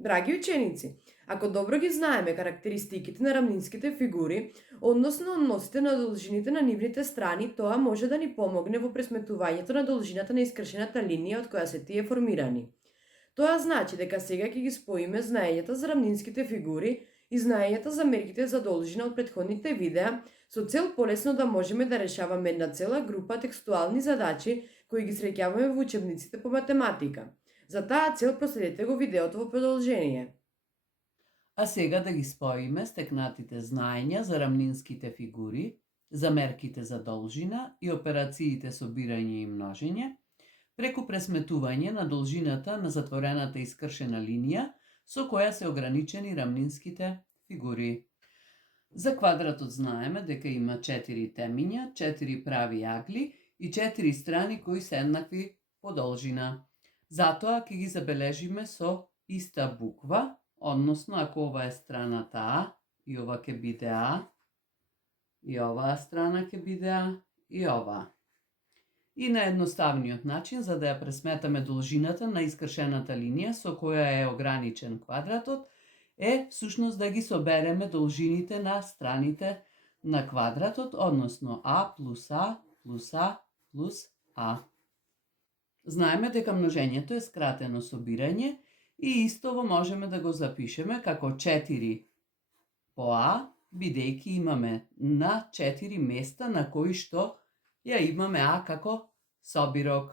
Драги ученици, ако добро ги знаеме карактеристиките на рамнинските фигури, односно односите на должините на нивните страни, тоа може да ни помогне во пресметувањето на должината на искршената линија од која се тие формирани. Тоа значи дека сега ќе ги споиме знаењата за рамнинските фигури и знаењата за мерките за должина од претходните видеа, со цел полесно да можеме да решаваме една цела група текстуални задачи кои ги среќаваме во учебниците по математика. За таа цел проследете го видеото во продолжение. А сега да ги споиме стекнатите знаења за рамнинските фигури, за мерките за должина и операциите со бирање и множење, преку пресметување на должината на затворената искршена линија со која се ограничени рамнинските фигури. За квадратот знаеме дека има 4 темиња, 4 прави агли и 4 страни кои се еднакви по должина. Затоа ќе ги забележиме со иста буква, односно ако ова е страната А и ова ќе биде А, и оваа страна ќе биде А и ова. И на едноставниот начин, за да ја пресметаме должината на искршената линија со која е ограничен квадратот, е всушност да ги собереме должините на страните на квадратот, односно А плюс А плюс А плюс А. Знаеме дека множењето е скратено собирање и истово можеме да го запишеме како 4 по А, бидејќи имаме на 4 места на кои што ја имаме А како собирок.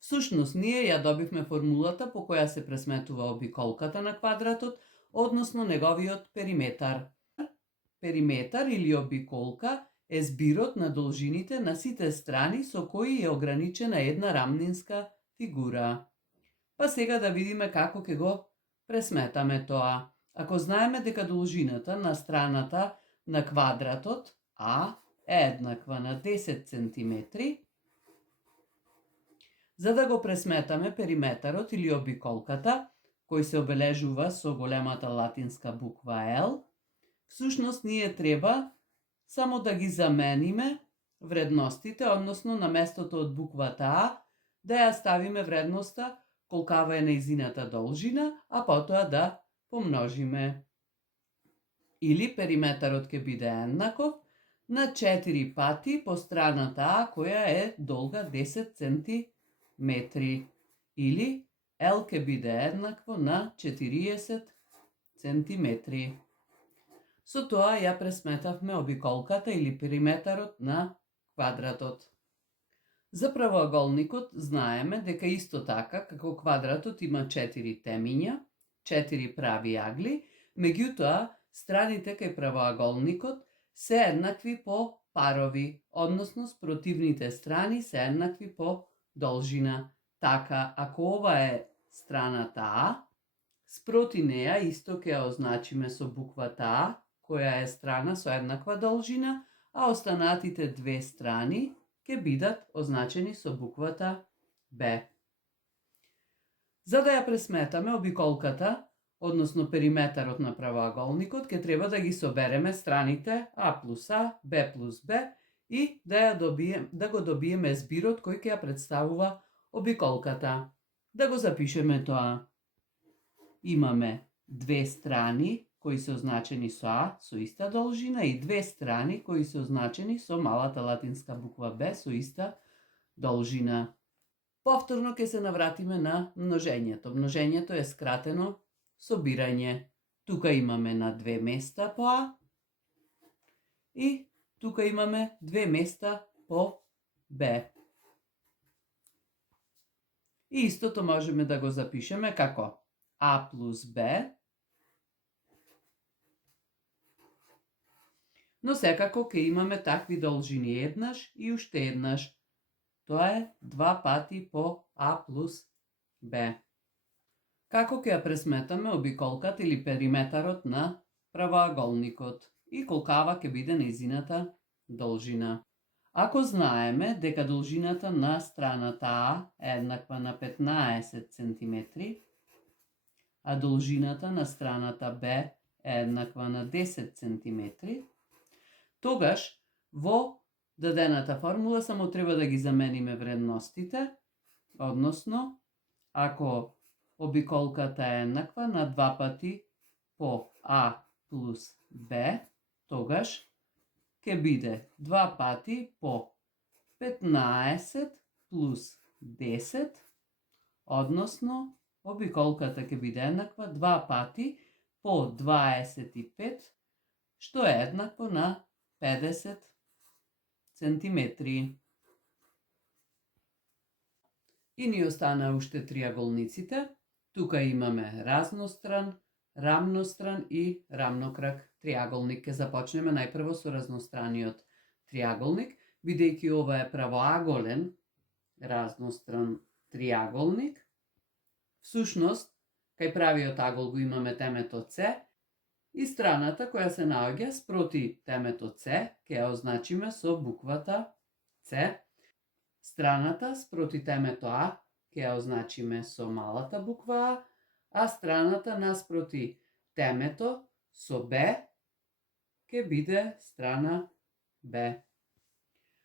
Всушност, ние ја добивме формулата по која се пресметува обиколката на квадратот, односно неговиот периметар. Периметар или обиколка е збирот на должините на сите страни со кои е ограничена една рамнинска фигура. Па сега да видиме како ќе го пресметаме тоа. Ако знаеме дека должината на страната на квадратот А е еднаква на 10 см, за да го пресметаме периметарот или обиколката, кој се обележува со големата латинска буква L, всушност ние треба само да ги замениме вредностите, односно на местото од буквата А да ја ставиме вредноста колкава е нејзината должина, а потоа да помножиме. Или периметарот ќе биде еднаков на 4 пати по страната А која е долга 10 см. Или L ќе биде еднакво на 40 см. Со тоа ја пресметавме обиколката или периметарот на квадратот. За правоаголникот знаеме дека исто така како квадратот има 4 темиња, 4 прави агли, меѓутоа страните кај правоаголникот се еднакви по парови, односно спротивните страни се еднакви по должина. Така, ако ова е страната А, спроти неа исто ќе ја означиме со буквата А, која е страна со еднаква должина, а останатите две страни ќе бидат означени со буквата Б. За да ја пресметаме обиколката, односно периметарот на правоаголникот, ќе треба да ги собереме страните А плюс А, Б плюс Б и да го добиеме збирот кој ќе ја представува обиколката. Да го запишеме тоа. Имаме две страни кои се означени со А со иста должина и две страни кои се означени со малата латинска буква Б со иста должина. Повторно ќе се навратиме на множењето. Множењето е скратено собирање. Тука имаме на две места по А и тука имаме две места по Б. И истото можеме да го запишеме како А плюс Б, но секако ќе имаме такви должини еднаш и уште еднаш. Тоа е 2 пати по А плюс Б. Како ќе ја пресметаме обиколката или периметарот на правоаголникот и колкава ќе биде нејзината должина? Ако знаеме дека должината на страната А е еднаква на 15 см, а должината на страната Б е еднаква на 10 см, тогаш во дадената формула само треба да ги замениме вредностите, односно, ако обиколката е еднаква на 2 пати по А плюс Б, тогаш ќе биде 2 пати по 15 плюс 10, односно обиколката ќе биде еднаква 2 пати по 25, што е еднакво на 50 центиметри. И ни остана уште триаголниците. Тука имаме разностран, рамностран и рамнокрак триаголник. Ке започнеме најпрво со разностраниот триаголник, бидејќи ова е правоаголен разностран триаголник. Всушност, кај правиот агол го имаме темето С и страната која се наоѓа спроти темето С ќе ја означиме со буквата С. Страната спроти темето А ќе ја означиме со малата буква А страната наспроти темето со Б ќе биде страна Б.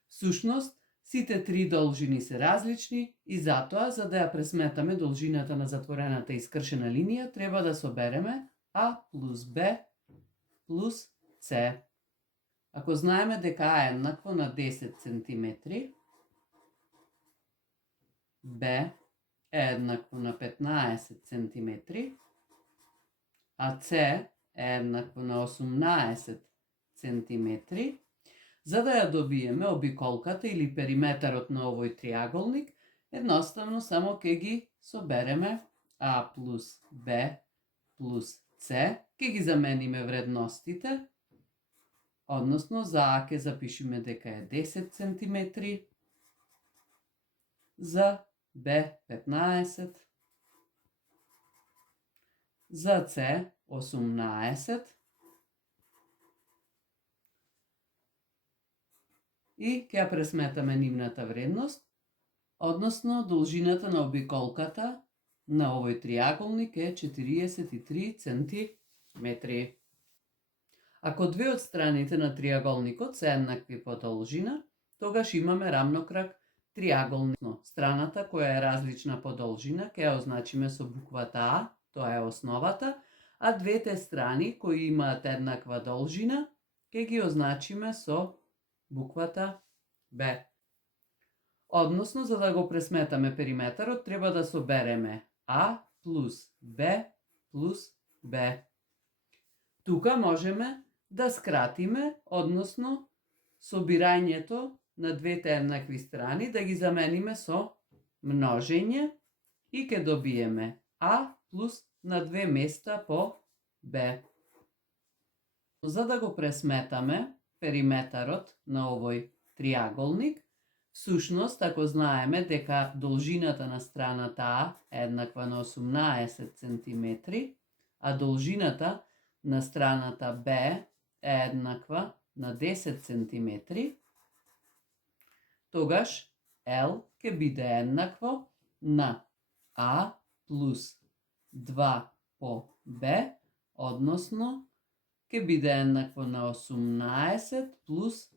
Всушност, сите три должини се различни и затоа, за да ја пресметаме должината на затворената и скршена линија, треба да собереме А плюс Б плюс С. Ако знаеме дека А е еднакво на 10 cm, Б е еднакво на 15 cm, а С е еднакво на 18 cm, за да ја добиеме обиколката или периметарот на овој триаголник, едноставно само ќе ги собереме А плюс Б плюс С, ќе ги замениме вредностите, односно за А ќе запишеме дека е 10 cm, за Б 15, за С 18 и ќе ја пресметаме нивната вредност, односно должината на обиколката на овој триаголник е 43 cm. Ако две од страните на триаголникот се еднакви по должина, тогаш имаме рамнокрак триаголник. Страната која е различна по должина ќе ја означиме со буквата А, тоа е основата, а двете страни кои имаат еднаква должина ќе ги означиме со буквата Б. Односно, за да го пресметаме периметарот, треба да собереме А плюс Б плюс Б. Тука можеме да скратиме, односно собирањето на двете еднакви страни да ги замениме со множење и ќе добиеме А плюс на две места по Б. За да го пресметаме периметарот на овој триаголник, всушност, ако знаеме дека должината на страната А е еднаква на 18 cm, а должината на страната Б е еднаква на 10 cm, тогаш L ќе биде еднакво на А плюс 2 по Б, односно ќе биде еднакво на 18 плюс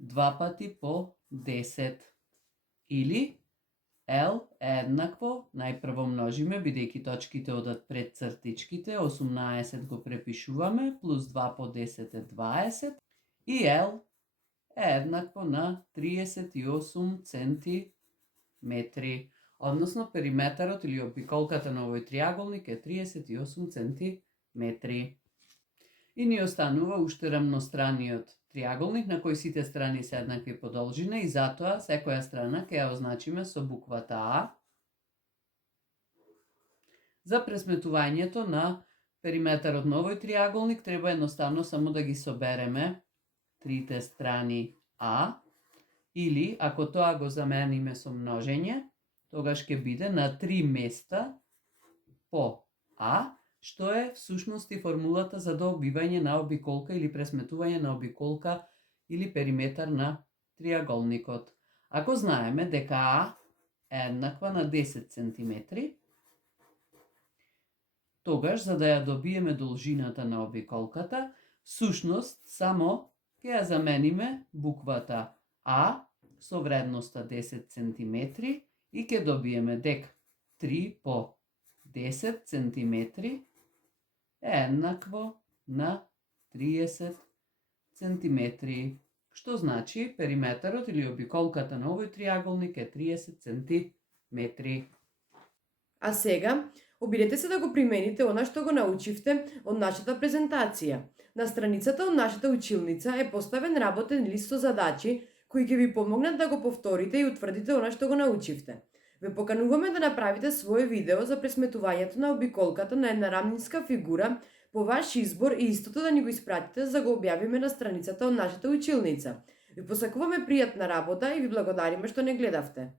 2 пати по 10. Или L е еднакво, најпрво множиме, бидејќи точките одат пред цртичките, 18 го препишуваме, плюс 2 по 10 е 20, и L е еднакво на 38 cm. Односно, периметарот или обиколката на овој триаголник е 38 cm. И ни останува уште рамностраниот триаголник на кој сите страни се еднакви по должина и затоа секоја страна ќе ја означиме со буквата А. За пресметувањето на периметарот на овој триаголник треба едноставно само да ги собереме трите страни А, или ако тоа го замениме со множење, тогаш ќе биде на 3 места по А, што е всушност и формулата за добивање на обиколка или пресметување на обиколка или периметар на триаголникот. Ако знаеме дека А е еднаква на 10 cm, тогаш за да ја добиеме должината на обиколката, всушност само ќе ја замениме буквата А со вредноста 10 cm и ќе добиеме дека 3 по 10 centimetri е еднакво на 30 centimetri. Што значи периметарот или обиколката на овој триаголник е 30 centimetri. А сега, обидете се да го примените она што го научивте од нашата презентација. На страницата од нашата училница е поставен работен лист со задачи кои ќе ви помогнат да го повторите и утврдите она што го научивте. Ве покануваме да направите свое видео за пресметувањето на обиколката на една рамнинска фигура по ваш избор и истото да ни го испратите за да го објавиме на страницата од нашата училница. Ви посакуваме пријатна работа и ви благодариме што не гледавте.